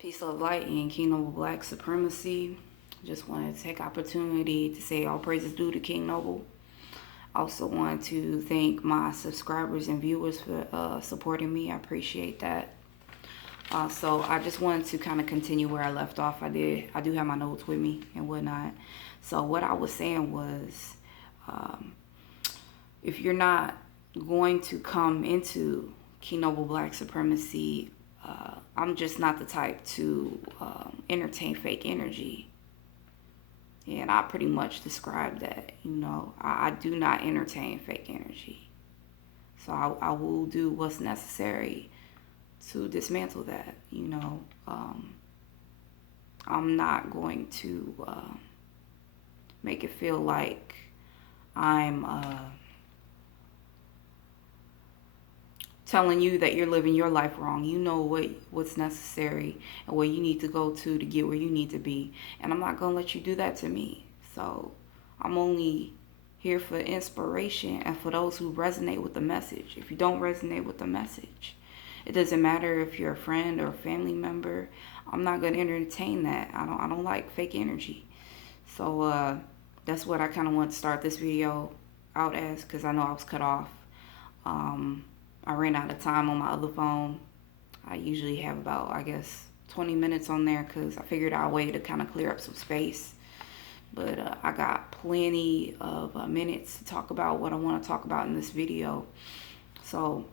Peace, love, light, and King Noble Black Supremacy. Just wanted to take opportunity to say all praises due to King Noble. Also want to thank my subscribers and viewers for supporting me. I appreciate that. So I just wanted to kind of continue where I left off. I do have my notes with me and whatnot. So what I was saying was, if you're not going to come into King Noble Black Supremacy, I'm just not the type to entertain fake energy. And I pretty much describe that. I do not entertain fake energy. So I will do what's necessary to dismantle that. I'm not going to make it feel like I'm telling you that you're living your life wrong. You know what's necessary and where you need to go to get where you need to be. And I'm not going to let you do that to me. So I'm only here for inspiration and for those who resonate with the message. If you don't resonate with the message, it doesn't matter if you're a friend or a family member. I'm not going to entertain that. I don't like fake energy. So that's what I kind of want to start this video out as, because I know I was cut off. I ran out of time on my other phone. I usually have about, 20 minutes on there because I figured out a way to kind of clear up some space. But I got plenty of minutes to talk about what I want to talk about in this video. So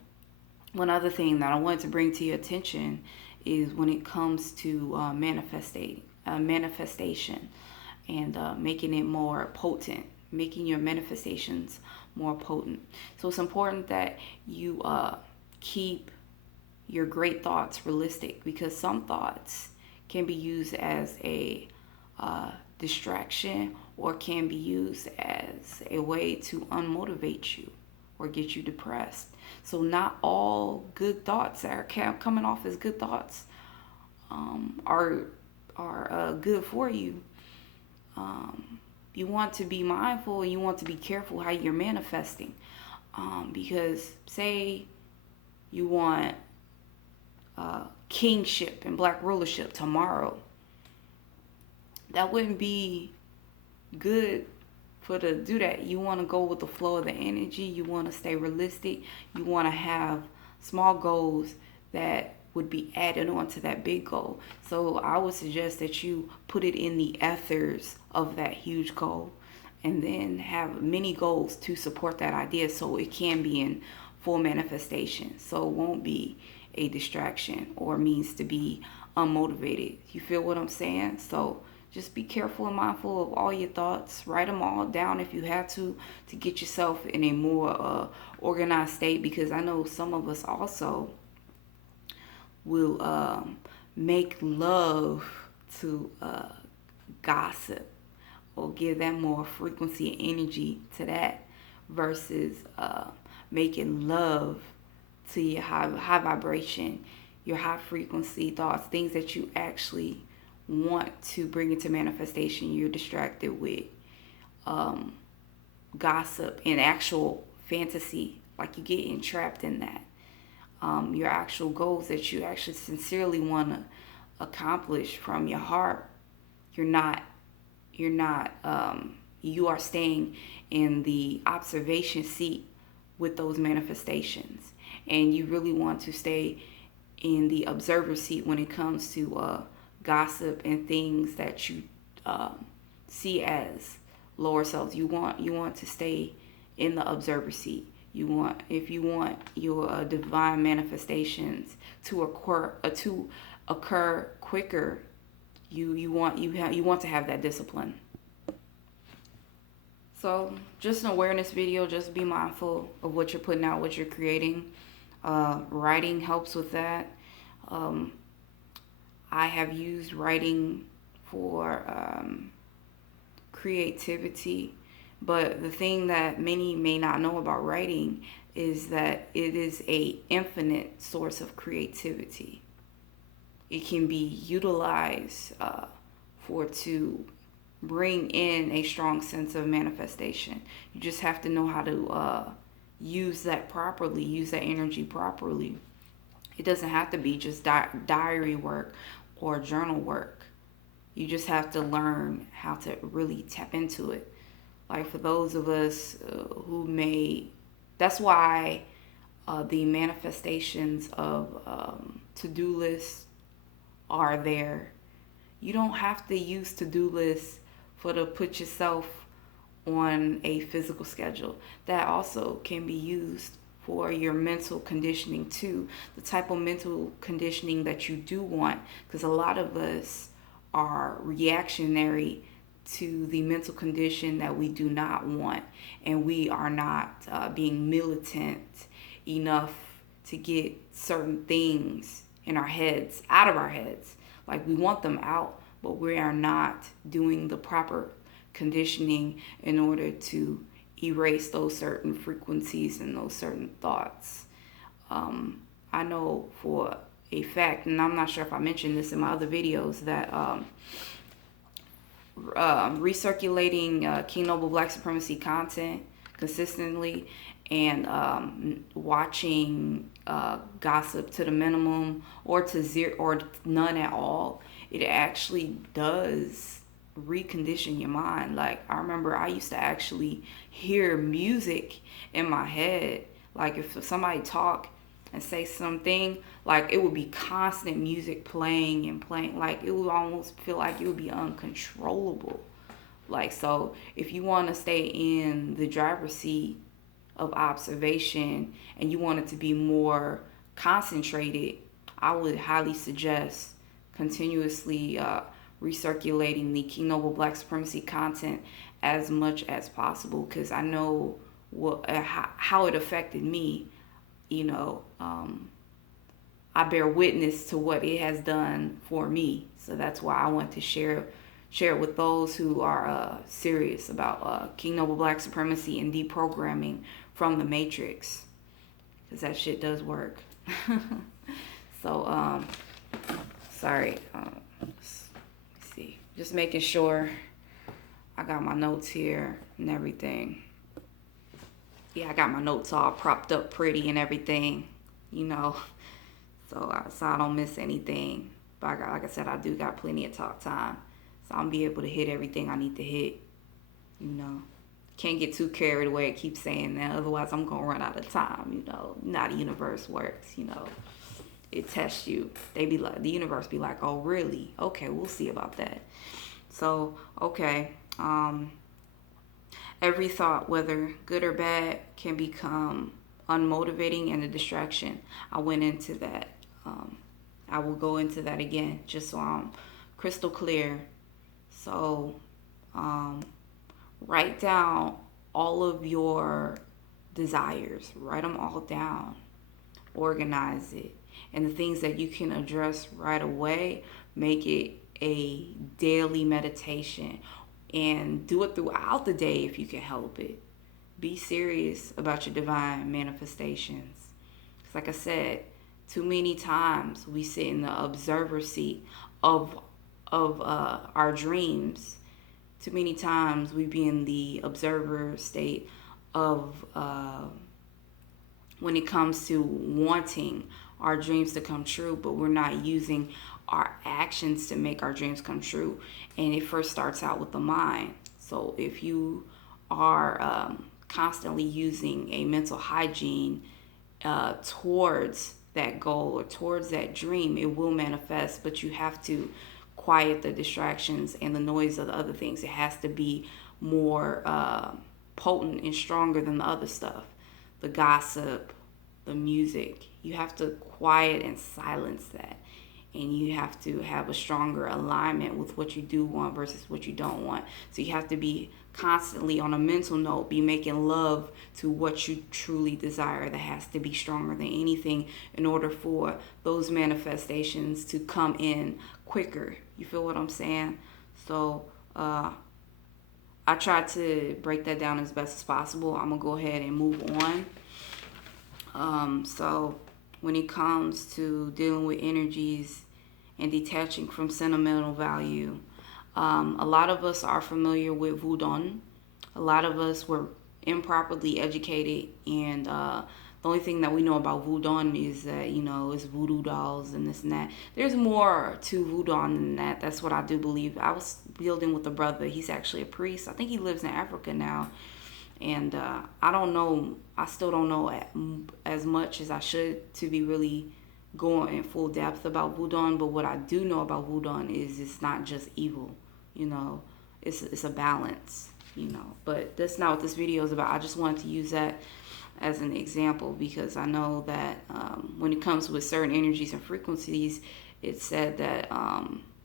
one other thing that I wanted to bring to your attention is when it comes to manifestation and making it more potent, making your manifestations more potent. So it's important that you keep your great thoughts realistic, because some thoughts can be used as a distraction or can be used as a way to unmotivate you or get you depressed. So not all good thoughts that are coming off as good thoughts are good for you. You want to be mindful and you want to be careful how you're manifesting. Because say you want kingship and black rulership tomorrow, that wouldn't be good to do that. You want to go with the flow of the energy. You want to stay realistic. You want to have small goals that would be added on to that big goal. So I would suggest that you put it in the ethers of that huge goal and then have many goals to support that idea so it can be in full manifestation. So it won't be a distraction or means to be unmotivated. You feel what I'm saying? So just be careful and mindful of all your thoughts. Write them all down if you have to get yourself in a more organized state, because I know some of us also will make love to gossip or give that more frequency and energy to that versus making love to your high vibration, your high frequency thoughts, things that you actually want to bring into manifestation. You're distracted with gossip and actual fantasy, like you get entrapped in that. Your actual goals that you actually sincerely want to accomplish from your heart, you are staying in the observation seat with those manifestations, and you really want to stay in the observer seat when it comes to gossip and things that you see as lower selves. You want to stay in the observer seat. If you want your divine manifestations to occur quicker, you want to have that discipline. So just an awareness video. Just be mindful of what you're putting out, what you're creating. Writing helps with that. I have used writing for creativity. But the thing that many may not know about writing is that it is an infinite source of creativity. It can be utilized to bring in a strong sense of manifestation. You just have to know how to use that properly, use that energy properly. It doesn't have to be just diary work or journal work. You just have to learn how to really tap into it. Like for those of us who may, that's why the manifestations of to-do lists are there. You don't have to use to-do lists for to put yourself on a physical schedule. That also can be used for your mental conditioning too. The type of mental conditioning that you do want, because a lot of us are reactionary to the mental condition that we do not want, and we are not being militant enough to get certain things in our heads out of our heads. Like we want them out, but we are not doing the proper conditioning in order to erase those certain frequencies and those certain thoughts. I know for a fact, and I'm not sure if I mentioned this in my other videos, that recirculating King Noble Black Supremacy content consistently and watching gossip to the minimum or to zero or none at all, it actually does recondition your mind. Like I remember I used to actually hear music in my head. Like if somebody talk and say something, like it would be constant music playing and playing. Like it would almost feel like it would be uncontrollable. Like so if you want to stay in the driver's seat of observation and you want it to be more concentrated, I would highly suggest continuously recirculating the King Noble Black Supremacy content as much as possible, because I know what how it affected me. You know, I bear witness to what it has done for me, so that's why I want to share it with those who are serious about King Noble Black Supremacy and deprogramming from the Matrix, because that shit does work. So sorry, let's see, just making sure I got my notes here and everything. Yeah, I got my notes all propped up pretty and everything, you know, so I don't miss anything. But I got, like I said, I do got plenty of talk time, so I'll be able to hit everything I need to hit, you know. Can't get too carried away. I keep saying that, otherwise I'm gonna run out of time, you know. Not the universe works, you know. It tests you. They be like, the universe be like, oh really? Okay, we'll see about that. So okay, every thought, whether good or bad, can become unmotivating and a distraction. I went into that. I will go into that again just so I'm crystal clear. So write down all of your desires. Write them all down. Organize it. And the things that you can address right away, make it a daily meditation. And do it throughout the day if you can help it. Be serious about your divine manifestations. Because like I said, too many times we sit in the observer seat of our dreams. Too many times we be in the observer state of when it comes to wanting our dreams to come true, but we're not using our actions to make our dreams come true. And it first starts out with the mind. So if you are constantly using a mental hygiene towards that goal or towards that dream, it will manifest, but you have to quiet the distractions and the noise of the other things. It has to be more potent and stronger than the other stuff. The gossip, the music. You have to quiet and silence that. And you have to have a stronger alignment with what you do want versus what you don't want. So you have to be constantly on a mental note, be making love to what you truly desire. That has to be stronger than anything in order for those manifestations to come in quicker. You feel what I'm saying? So I try to break that down as best as possible. I'm going to go ahead and move on. So when it comes to dealing with energies and detaching from sentimental value, a lot of us are familiar with Wudon. A lot of us were improperly educated, and The only thing that we know about voodoo is that, you know, it's voodoo dolls and this and that. There's more to voodoo than that. That's what I do believe. I was building with a brother. He's actually a priest. I think he lives in Africa now. And I don't know. I still don't know as much as I should to be really going in full depth about voodoo. But what I do know about voodoo is it's not just evil. You know, it's a balance. You know, but that's not what this video is about. I just wanted to use that as an example because I know that when it comes with certain energies and frequencies, it's said that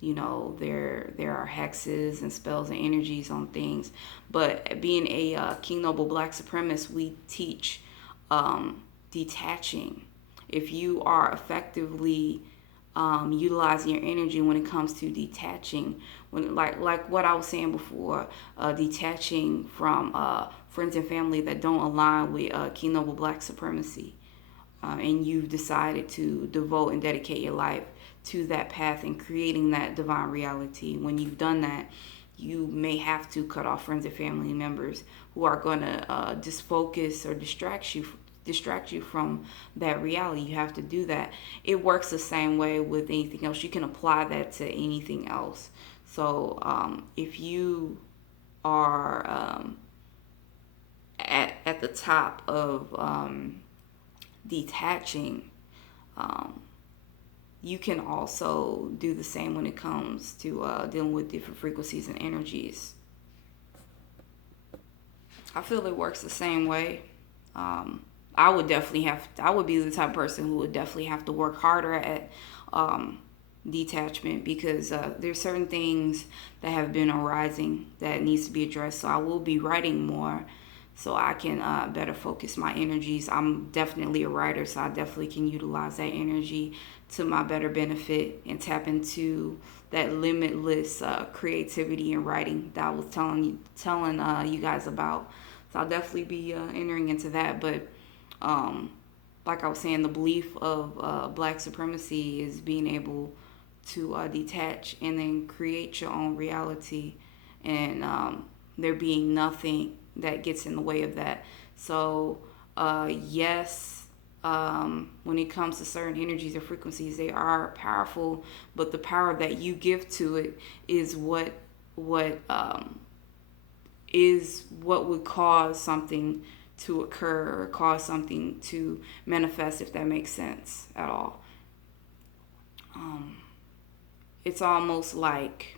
you know, there are hexes and spells and energies on things. But being a King Noble Black supremacist, we teach detaching. If you are effectively utilizing your energy when it comes to detaching, when like what I was saying before, detaching from friends and family that don't align with King Noble Black supremacy, and you've decided to devote and dedicate your life to that path and creating that divine reality. When you've done that, you may have to cut off friends and family members who are going to disfocus or distract you from that reality. You have to do that. It works the same way with anything else. You can apply that to anything else. So if you are at the top of detaching, you can also do the same when it comes to dealing with different frequencies and energies. I feel it works the same way. I would be the type of person who would definitely have to work harder at detachment because there's certain things that have been arising that needs to be addressed. So I will be writing more so I can better focus my energies. I'm definitely a writer, so I definitely can utilize that energy to my better benefit and tap into that limitless creativity in writing that I was telling you guys about. So I'll definitely be entering into that. But like I was saying, the belief of Black supremacy is being able to detach and then create your own reality, and there being nothing that gets in the way of that. So yes, when it comes to certain energies or frequencies, they are powerful, but the power that you give to it is what would cause something to occur or cause something to manifest, if that makes sense at all. It's almost like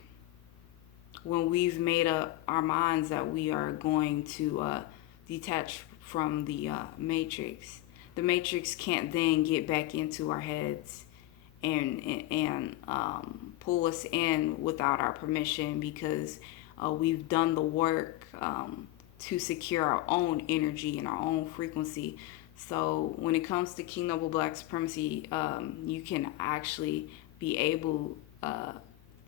when we've made up our minds that we are going to detach from the matrix can't then get back into our heads and pull us in without our permission, because we've done the work to secure our own energy and our own frequency. So when it comes to King Noble Black supremacy, you can actually be able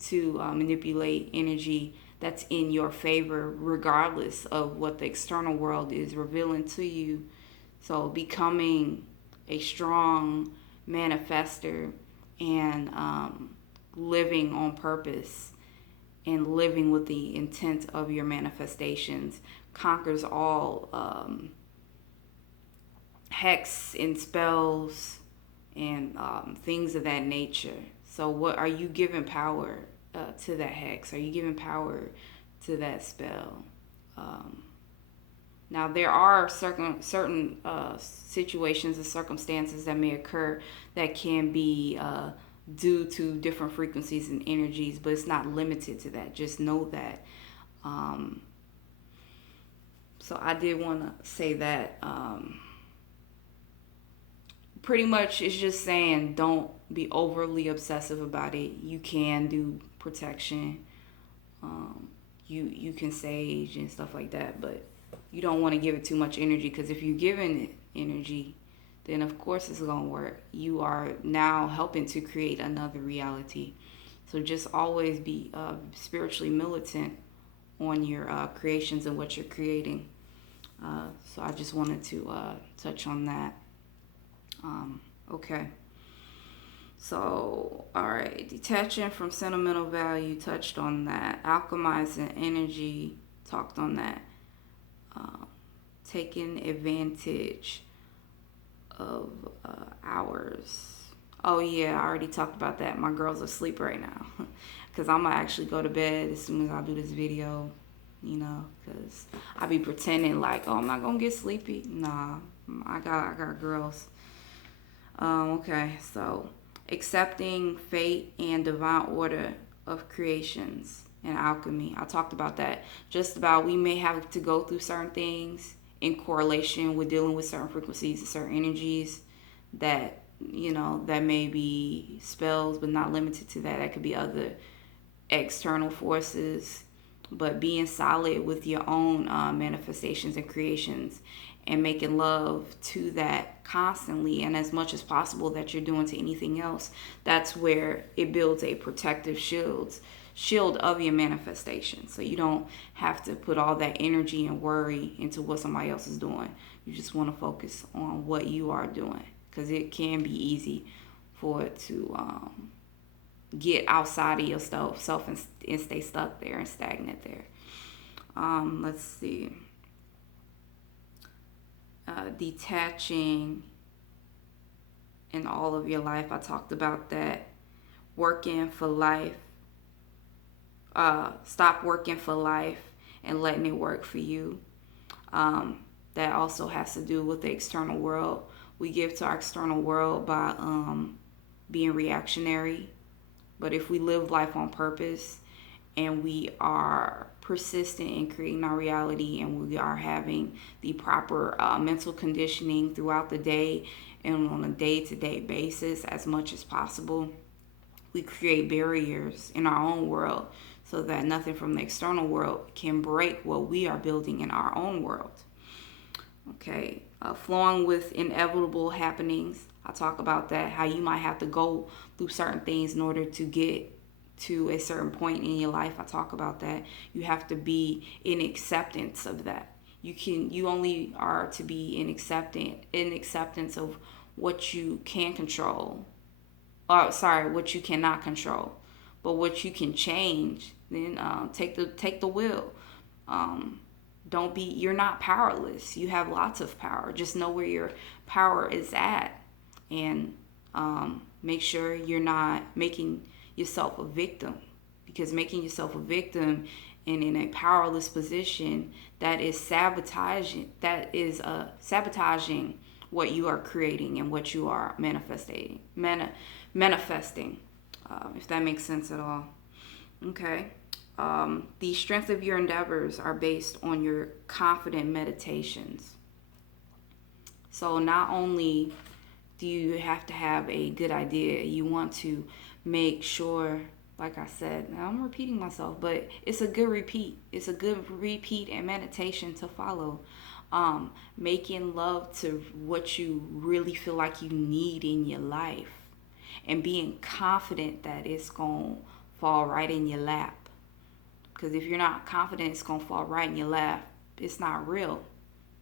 to manipulate energy that's in your favor, regardless of what the external world is revealing to you. So becoming a strong manifester and living on purpose and living with the intent of your manifestations conquers all hex and spells and things of that nature. So what are you giving power to that hex? Are you giving power to that spell? Now, there are certain situations and circumstances that may occur that can be due to different frequencies and energies, but it's not limited to that. Just know that. So I did want to say that pretty much it's just saying don't be overly obsessive about it. You can do protection. You can sage and stuff like that, but you don't want to give it too much energy, because if you're giving it energy, then of course it's going to work. You are now helping to create another reality. So just always be spiritually militant on your creations and what you're creating. So I just wanted to touch on that. Okay. So, all right. Detaching from sentimental value, touched on that. Alchemizing energy, talked on that. Taking advantage of hours. Oh yeah, I already talked about that. My girl's asleep right now, cause I'm gonna actually go to bed as soon as I do this video. Cause I be pretending like, oh, I'm not gonna get sleepy. Nah, I got girls. Okay, so accepting fate and divine order of creations and alchemy. I talked about that. Just about we may have to go through certain things in correlation with dealing with certain frequencies and certain energies that that may be spells, but not limited to that. That could be other external forces, but being solid with your own manifestations and creations and making love to that constantly and as much as possible that you're doing to anything else. That's where it builds a protective shield of your manifestation, so you don't have to put all that energy and worry into what somebody else is doing. You just want to focus on what you are doing, because it can be easy for it to get outside of yourself and stay stuck there and stagnant there. Let's see. Detaching in all of your life. I talked about that. Working for life. Stop working for life and letting it work for you. That also has to do with the external world. We give to our external world by being reactionary. But if we live life on purpose and we are persistent in creating our reality, and we are having the proper mental conditioning throughout the day and on a day-to-day basis as much as possible, we create barriers in our own world so that nothing from the external world can break what we are building in our own world. Okay, flowing with inevitable happenings. I'll talk about that, how you might have to go through certain things in order to get to a certain point in your life. I talk about that. You have to be in acceptance of that. You only are to be in acceptance of what you can control. What you cannot control. But what you can change, then take the wheel. You're not powerless. You have lots of power. Just know where your power is at, and make sure you're not making yourself a victim, because making yourself a victim and in a powerless position, that is sabotaging what you are creating and what you are manifesting, if that makes sense at all. Okay. The strength of your endeavors are based on your confident meditations. So not only do you have to have a good idea, you want to make sure, like I said, now I'm repeating myself, but it's a good repeat. It's a good repeat and meditation to follow. Making love to what you really feel like you need in your life, and being confident that it's going to fall right in your lap. Because if you're not confident it's going to fall right in your lap, it's not real.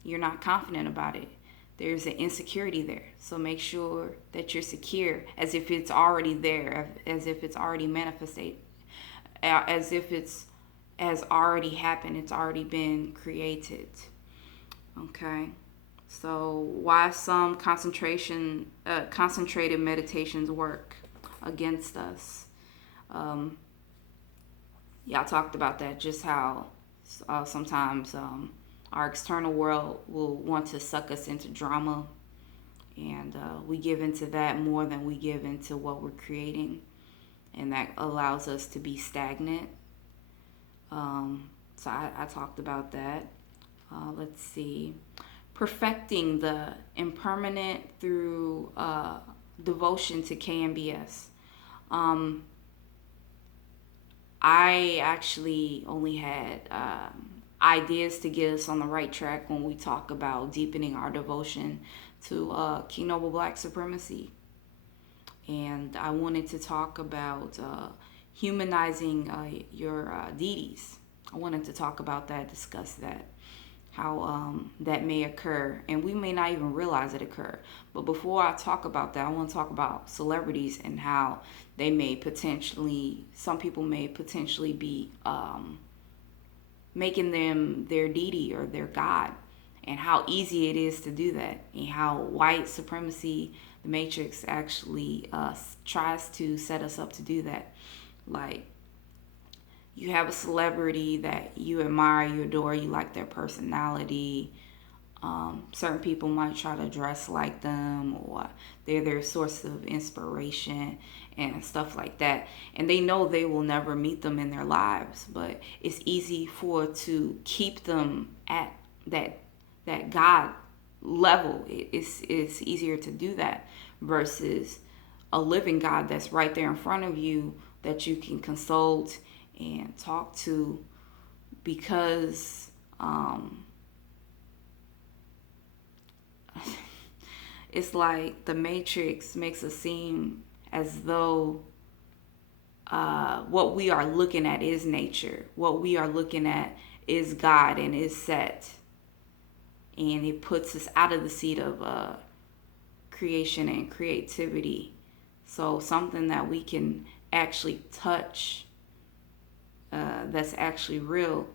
You're not confident about it. There's an insecurity there. So make sure that you're secure, as if it's already there, as if it's already manifested, as if it's has already happened, it's already been created. Okay. So why some concentrated meditations work against us. Yeah, I talked about that, just how sometimes our external world will want to suck us into drama, and we give into that more than we give into what we're creating, and that allows us to be stagnant. So I talked about that. Let's see. Perfecting the impermanent through devotion to KMBS. I actually only had ideas to get us on the right track when we talk about deepening our devotion to King Noble Black supremacy. And I wanted to talk about humanizing your deities. I wanted to talk about that, discuss that, how that may occur, and we may not even realize it occur. But before I talk about that, I want to talk about celebrities and how they may potentially, some people may potentially be making them their deity or their god, and how easy it is to do that, and how white supremacy, the Matrix, actually tries to set us up to do that. Like, you have a celebrity that you admire, you adore, you like their personality. Certain people might try to dress like them, or they're their source of inspiration and stuff like that. And they know they will never meet them in their lives, but it's easy to keep them at that God level. It's easier to do that versus a living God that's right there in front of you that you can consult and talk to, because it's like the Matrix makes it seem as though what we are looking at is nature. What we are looking at is God and is set. And it puts us out of the seat of creation and creativity. So something that we can actually touch, that's actually real,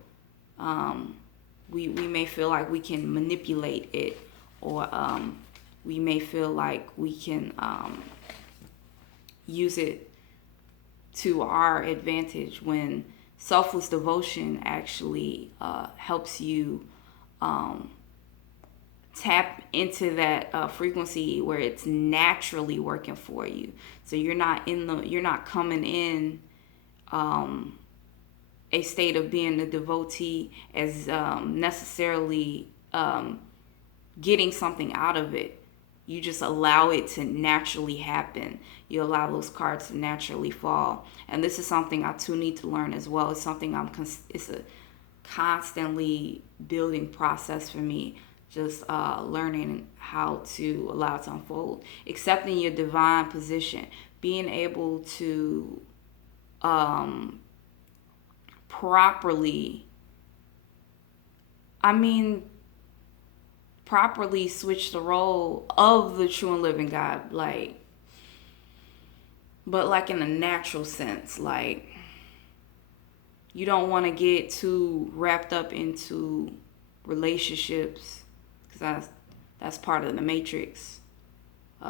we may feel like we can manipulate it, or we may feel like we can use it to our advantage, when selfless devotion actually helps you tap into that frequency where it's naturally working for you. So you're not coming in a state of being a devotee as necessarily getting something out of it. You just allow it to naturally happen. You allow those cards to naturally fall. And this is something I too need to learn as well. It's something it's a constantly building process for me. Just learning how to allow it to unfold. Accepting your divine position. Being able to properly switch the role of the true and living God, but like in a natural sense. Like, you don't want to get too wrapped up into relationships, because that's part of the Matrix.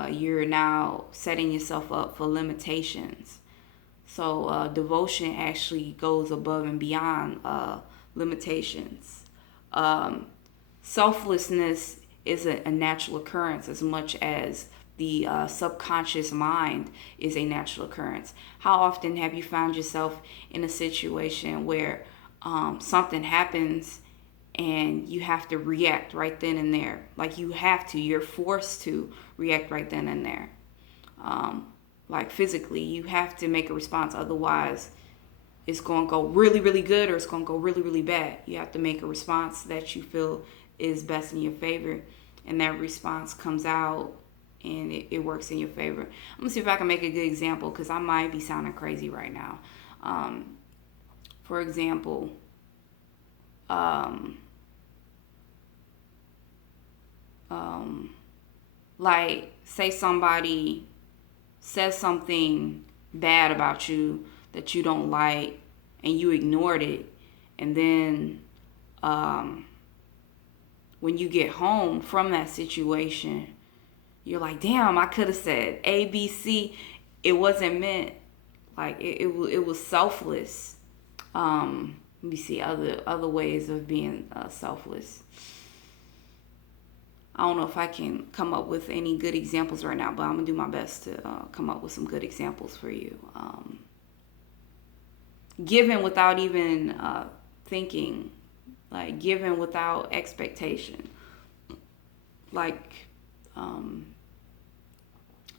You're now setting yourself up for limitations. So devotion actually goes above and beyond limitations. Selflessness is a natural occurrence as much as the subconscious mind is a natural occurrence. How often have you found yourself in a situation where something happens and you have to react right then and there? Like, you're forced to react right then and there. Like, physically, you have to make a response, otherwise it's going to go really, really good, or it's going to go really, really bad. You have to make a response that you feel is best in your favor, and that response comes out and it works in your favor. I'm going to see if I can make a good example, because I might be sounding crazy right now. For example, like, say somebody says something bad about you that you don't like, and you ignored it, and then when you get home from that situation, you're like, damn, I could have said A, B, C. It wasn't meant. Like, it was selfless. Let me see other ways of being selfless. I don't know if I can come up with any good examples right now, but I'm gonna do my best to come up with some good examples for you. Giving without even thinking, like giving without expectation. Like,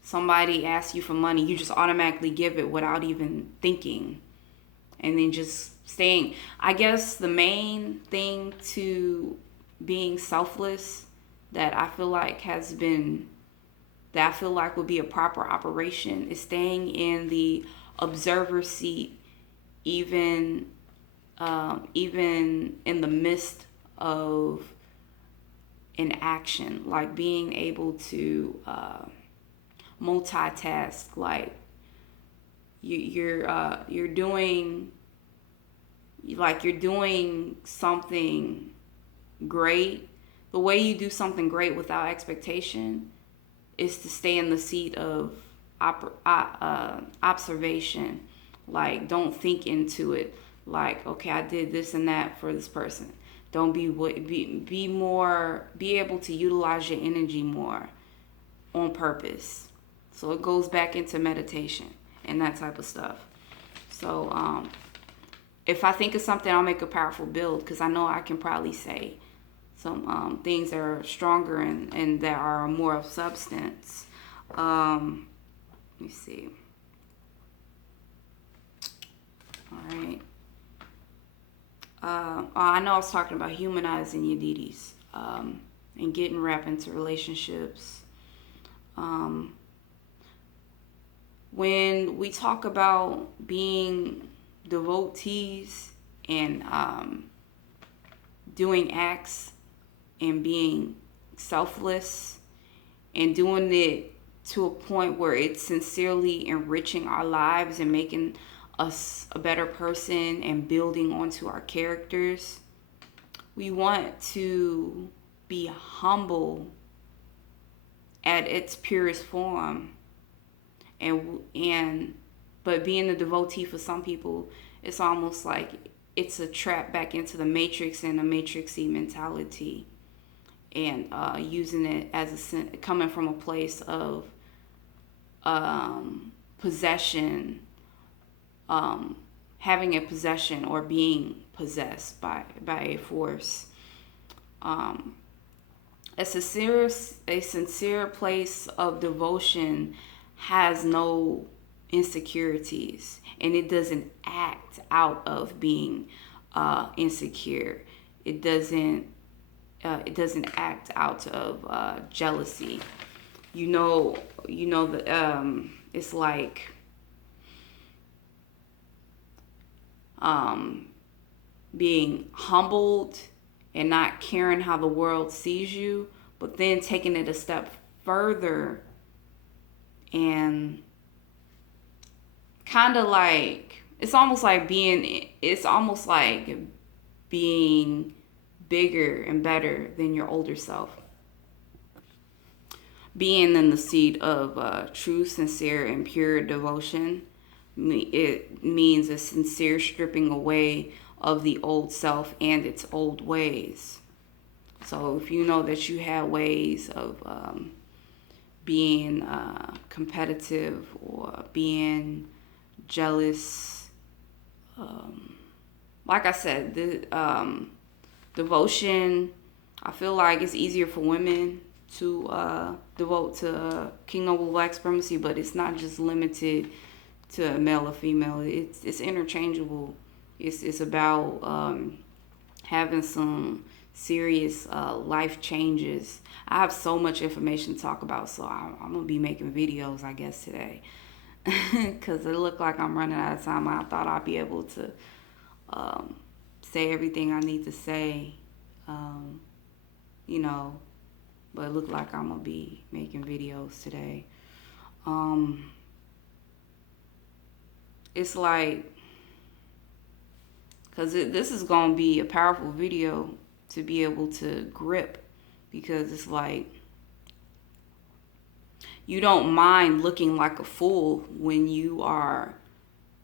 somebody asks you for money, you just automatically give it without even thinking, and then just staying. I guess the main thing to being selfless that I feel like would be a proper operation is staying in the observer seat, even in the midst of an action, like being able to multitask. Like, you're doing something great, The way you do something great without expectation is to stay in the seat of observation. Like, don't think into it. Like, okay, I did this and that for this person. Don't be more, be able to utilize your energy more on purpose. So it goes back into meditation and that type of stuff. So if I think of something, I'll make a powerful build, because I know I can probably say some things that are stronger and that are more of substance. Let me see. All right. I know I was talking about humanizing your deities, and getting wrapped into relationships. When we talk about being devotees and doing acts and being selfless and doing it to a point where it's sincerely enriching our lives and making us a better person and building onto our characters, we want to be humble at its purest form. And but being a devotee for some people, it's almost like it's a trap back into the matrix and a matrixy mentality, and using it as coming from a place of possession, having a possession or being possessed by a force. A sincere place of devotion has no insecurities, and it doesn't act out of being insecure. It doesn't act out of jealousy. It's like being humbled and not caring how the world sees you, but then taking it a step further and kind of like it's almost like being bigger and better than your older self. Being in the seat of true, sincere, and pure devotion, it means a sincere stripping away of the old self and its old ways. So if you know that you have ways of being competitive or being jealous, like I said, the devotion, I feel like it's easier for women to devote to King Noble Black supremacy, but it's not just limited to male or female. It's interchangeable. It's about having some serious life changes. I have so much information to talk about, so I'm gonna be making videos, I guess, today, because it looked like I'm running out of time. I thought I'd be able to say everything I need to say, but it looked like I'm gonna be making videos today. It's like, because this is gonna be a powerful video to be able to grip, because it's like you don't mind looking like a fool when you are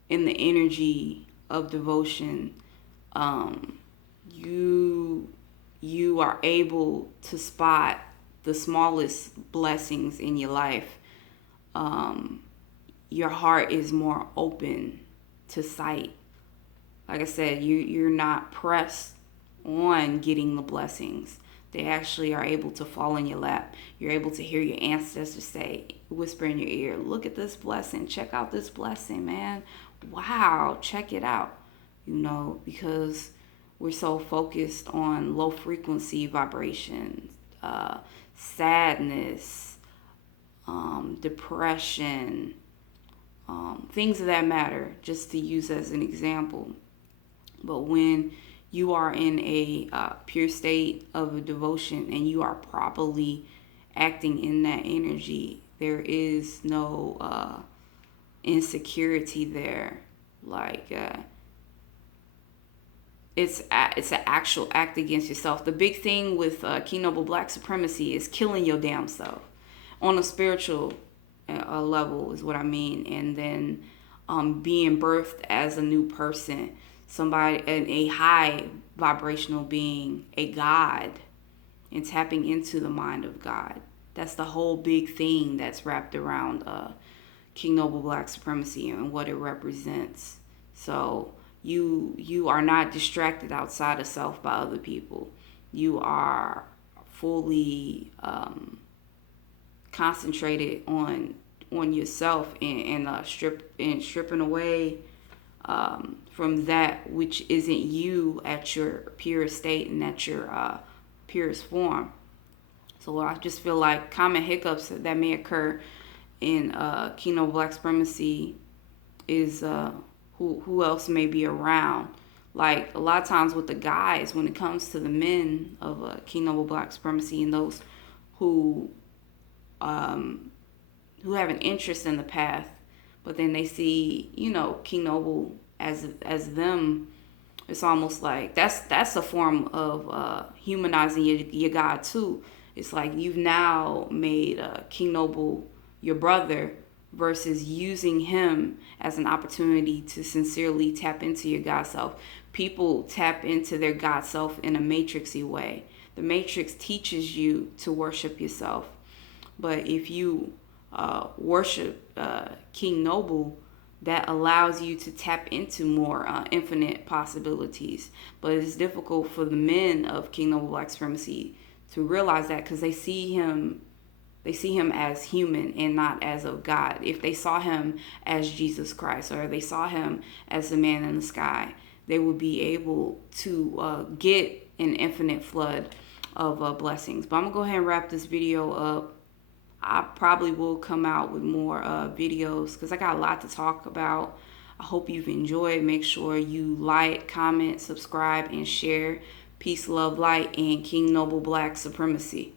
in the energy of devotion. You are able to spot the smallest blessings in your life. Your heart is more open to sight. Like I said, you're not pressed on getting the blessings. They actually are able to fall in your lap. You're able to hear your ancestors say, whisper in your ear, look at this blessing. Check out this blessing, man. Wow, check it out. Because we're so focused on low frequency vibrations, sadness, depression, things of that matter, just to use as an example. But when you are in a pure state of a devotion and you are properly acting in that energy, there is no insecurity there. Like it's an actual act against yourself. The big thing with King Noble Black Supremacy is killing your damn self on a spiritual level is what I mean, and then being birthed as a new person, somebody, a high vibrational being, a God, and tapping into the mind of God. That's the whole big thing that's wrapped around King Noble Black Supremacy and what it represents. So you are not distracted outside of self by other people. You are fully concentrated on yourself and stripping away from that which isn't you at your purest state and at your purest form. So I just feel like common hiccups that may occur in Kino Black Supremacy is who else may be around. Like a lot of times with the guys, when it comes to the men of King Noble Black Supremacy and those who have an interest in the path, but then they see, King Noble as them. It's almost like that's a form of humanizing your God too. It's like you've now made King Noble your brother versus using him as an opportunity to sincerely tap into your God self. People tap into their God self in a matrixy way. The matrix teaches you to worship yourself. But if you worship King Noble, that allows you to tap into more infinite possibilities. But it's difficult for the men of King Noble Black Supremacy to realize that, because they see him as human and not as of God. If they saw him as Jesus Christ, or they saw him as the man in the sky, they would be able to get an infinite flood of blessings. But I'm gonna go ahead and wrap this video up. I probably will come out with more videos because I got a lot to talk about. I hope you've enjoyed. Make sure you like, comment, subscribe, and share. Peace, love, light, and King Noble Black Supremacy.